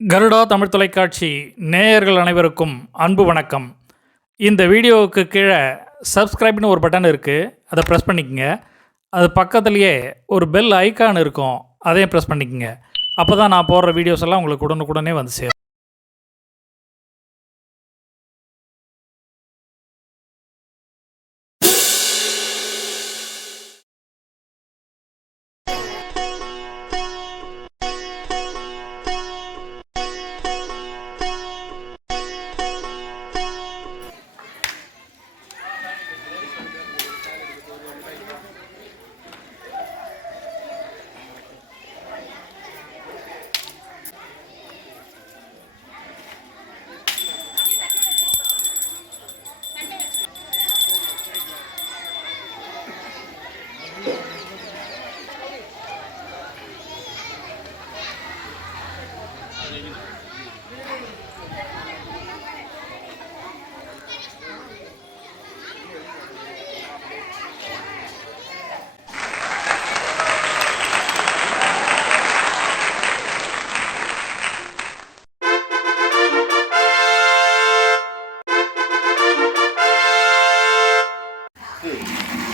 கருடா தமிழ் தொலைக்காட்சி நேயர்கள் அனைவருக்கும் அன்பு வணக்கம். இந்த வீடியோவுக்கு கீழே சப்ஸ்கிரைப்னு ஒரு பட்டன் இருக்குது அதை ப்ரெஸ் பண்ணிக்கோங்க. அது பக்கத்துலேயே ஒரு பெல் ஐக்கான் இருக்கும். அதையும் ப்ரெஸ் பண்ணிக்கோங்க. அப்போ தான் நான் போடுற வீடியோஸ் எல்லாம் உங்களுக்கு உடனுக்குடனே வந்து சேரும்.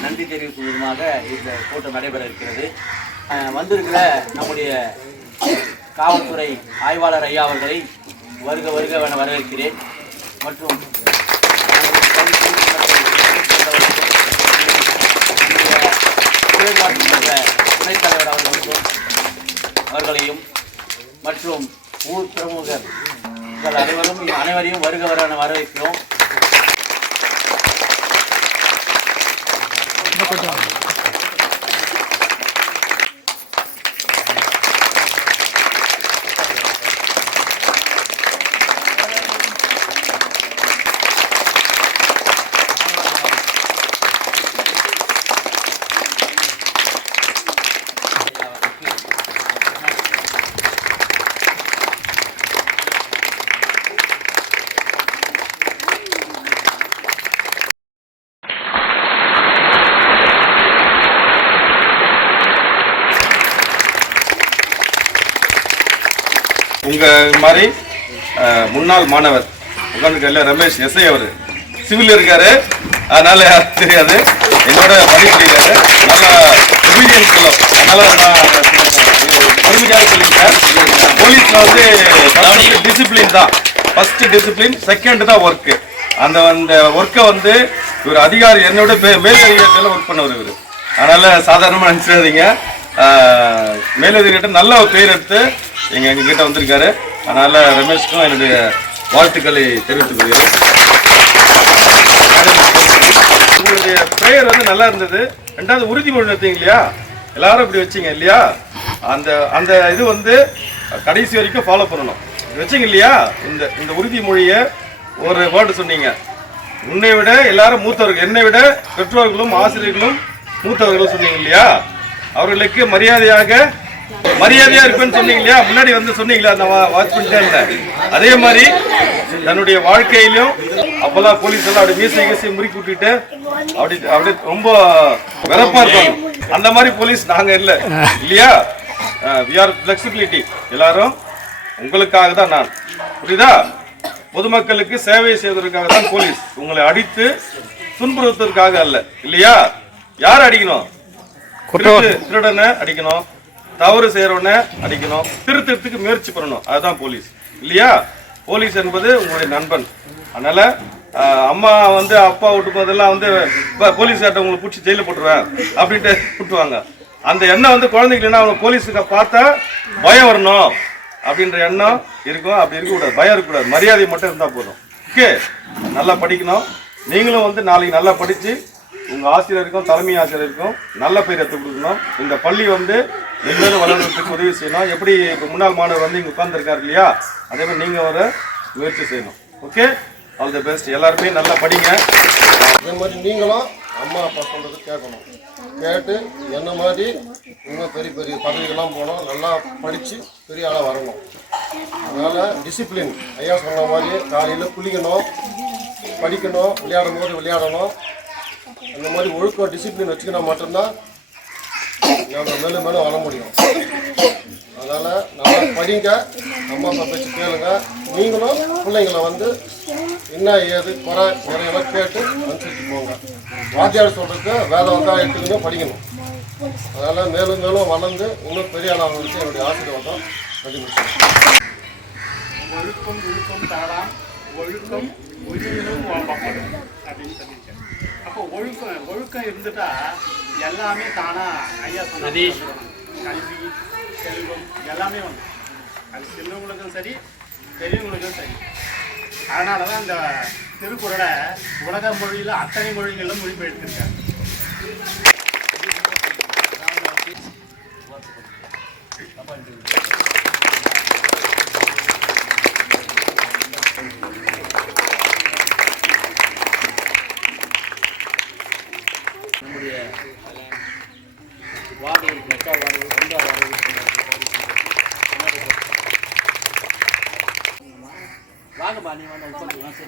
நன்றி தெரிவிக்கும் விதமாக இந்த கூட்டம் நடைபெற இருக்கிறது. அஹ் வந்திருக்கிற நம்முடைய காவல்துறை ஆய்வாளர் ஐயா அவர்களை வருக வருக என வரவேற்கிறேன். மற்றும் செயல்பாட்டு துணைத் தலைவர் அவர்களுக்கும் அவர்களையும் மற்றும் ஊர் பிரமுகர் உங்கள் அனைவரும் அனைவரையும் வருக வர என வரவேற்கிறோம். உங்கள் மாதிரி முன்னாள் மாணவர் உட்காந்துருக்கல ரமேஷ் எஸ்ஐ அவர். சிவில் இருக்காரு. அதனால தெரியாது. என்னோட பணிபுரியாரு நல்லா obedience சொல்லும் அதனால நான் பெருமைக்காக சொல்லிட்டேன் போலீஸ்ல வந்து டிசிப்ளின் தான். ஃபர்ஸ்ட் டிசிப்ளின் செகண்ட் தான் ஒர்க்கு அந்த அந்த ஒர்க்கை வந்து இவர் அதிகாரி என்னோட மே- மேல் அதிகாரத்தில் ஒர்க் பண்ணவர் இவர். அதனால சாதாரணமாக நினச்சிடாதீங்க. மேலதிகாரிட்ட நல்ல பேர் எடுத்து எங்கள் எங்கள் கிட்டே வந்திருக்காரு. அதனால ரமேஷ்க்கும் என்னுடைய வாழ்த்துக்களை தெரிவித்துக் கொள்கிறேன் உங்களுடைய ப்ரேயர் வந்து நல்லா இருந்தது. ரெண்டாவது உறுதிமொழி எடுத்தீங்க இல்லையா? எல்லாரும் இப்படி வச்சீங்க இல்லையா? அந்த அந்த இது வந்து கடைசி வரைக்கும் ஃபாலோ பண்ணணும். வச்சிங்க இல்லையா? இந்த இந்த உறுதிமொழியை ஒரு வேர்டு சொன்னீங்க. உன்னை விட எல்லாரும் மூத்தவர்கள் என்னை விட பெற்றோர்களும் ஆசிரியர்களும் மூத்தவர்களும் சொன்னீங்க இல்லையா? அவர்களுக்கு மரியாதையாக மரியாதையா இருப்பேன்னு சொன்னீங்க இல்லையா முன்னாடி வந்து சொன்னீங்களா? அந்த வாட்ச் பண்ணிட்டே இருந்தேன் அதே மாதிரி தன்னுடைய வாழ்க்கையிலும் அப்பெல்லாம் போலீஸ் எல்லாம் அப்படி மீசை கீசை முறுக்கி விட்டுட்டு அப்படி அப்படி ரொம்ப வெறப்பா இருப்பாங்க. அந்த மாதிரி போலீஸ் நாங்க இல்ல. இல்லையா? வி ஆர் ஃபிளெக்சிபிலிட்டி எல்லாரும் உங்களுக்காக தான் நான். புரியுதா? பொதுமக்களுக்கு சேவை செய்வதற்காக தான் போலீஸ் உங்களை அடித்து துன்புறுத்துவதற்காக அல்ல. இல்லையா? யார் அடிக்கணும்? திருடனை அடிக்கணும். தவறு செய்கிறவனே அடிக்கணும் திருத்தத்துக்கு முயற்சி பண்ணணும். அதுதான் போலீஸ். இல்லையா? போலீஸ் என்பது உங்களுடைய நண்பன். அதனால் அம்மா வந்து அப்பா விட்டு போதெல்லாம் வந்து இப்போ போலீஸ்கார்ட்ட உங்களை பிடிச்சி ஜெயிலில் போட்டுருவேன் அப்படின்ட்டு விட்டுவாங்க அந்த எண்ணம் வந்து குழந்தைங்களா அவங்க போலீஸுக்கு பார்த்தா பயம் வரணும் அப்படின்ற எண்ணம் இருக்கும். அப்படி இருக்கக்கூடாது. பயம் இருக்கக்கூடாது. மரியாதை மட்டும் இருந்தால் போதும். ஓகே? நல்லா படிக்கணும். நீங்களும் வந்து நாளைக்கு நல்லா படித்து உங்கள் ஆசிரியருக்கும் தலைமை ஆசிரியருக்கும் நல்ல பெயர் எடுத்து கொடுக்கணும். இந்த பள்ளி வந்து எல்லாரும் வளர்வதற்கு உதவி செய்யணும். எப்படி இப்போ முன்னாள் மாணவர் வந்து இங்கே உட்கார்ந்துருக்காரு இல்லையா? அதே மாதிரி நீங்கள் வர முயற்சி செய்யணும். ஓகே ஆல் தி பெஸ்ட் எல்லாருமே நல்லா படிங்க. அதே மாதிரி நீங்களும் அம்மா அப்பா சொல்கிறது கேட்கணும். கேட்டு என்ன மாதிரி இன்னும் பெரிய பெரிய பதவிகள்லாம் போகணும் நல்லா படித்து பெரிய ஆளாக வரணும். அதனால் டிசிப்ளின் ஐயா சொன்ன மாதிரி காலையில் குளிக்கணும் படிக்கணும் விளையாடும் போது விளையாடணும். அந்த மாதிரி ஒழுக்கம் டிசிப்ளின் வச்சுக்கினா மட்டும்தான் நம்ம மேலும் மேலும் வர முடியும். அதனால் அதனால் நல்லா படிங்க. அம்மா அப்பா பேச்சு கேளுங்க. நீங்களும் பிள்ளைங்கள வந்து என்ன ஏது குறை குறையெல்லாம் கேட்டு அனுசரித்து போங்க. வாத்தியார் சொல்கிறதுக்கு வேதம் வந்தால் எடுத்துக்கங்க படிக்கணும். அதனால் மேலும் மேலும் வளர்ந்து இன்னும் பெரிய ஆளாக என்னுடைய ஆசீர்வாதம் பிரதிபலிச்சு ஒழுக்கம் ஒழுக்கம் தாராம். ஒழுக்கம் உயிரினும் அப்படின்னு சொல்லியிருக்கேன் அப்போ ஒழுக்கம் ஒழுக்கம் இருந்துட்டா எல்லாமே தானா ஐயா சொன்ன. கல்வி செல்வம் எல்லாமே வந்து அது சின்னவங்களுக்கும் சரி பெரியவங்களுக்கும் சரி. அதனால தான் இந்த திருக்குறளை உலக மொழியில் அத்தனை மொழிகளிலும் மொழிபெயர்த்திருக்காங்க. நம்முடைய வார்டு மெட்ரோ வார்டு ரெண்டாவது வார்டு வாங்கம்மா நீ வந்து உட்காந்து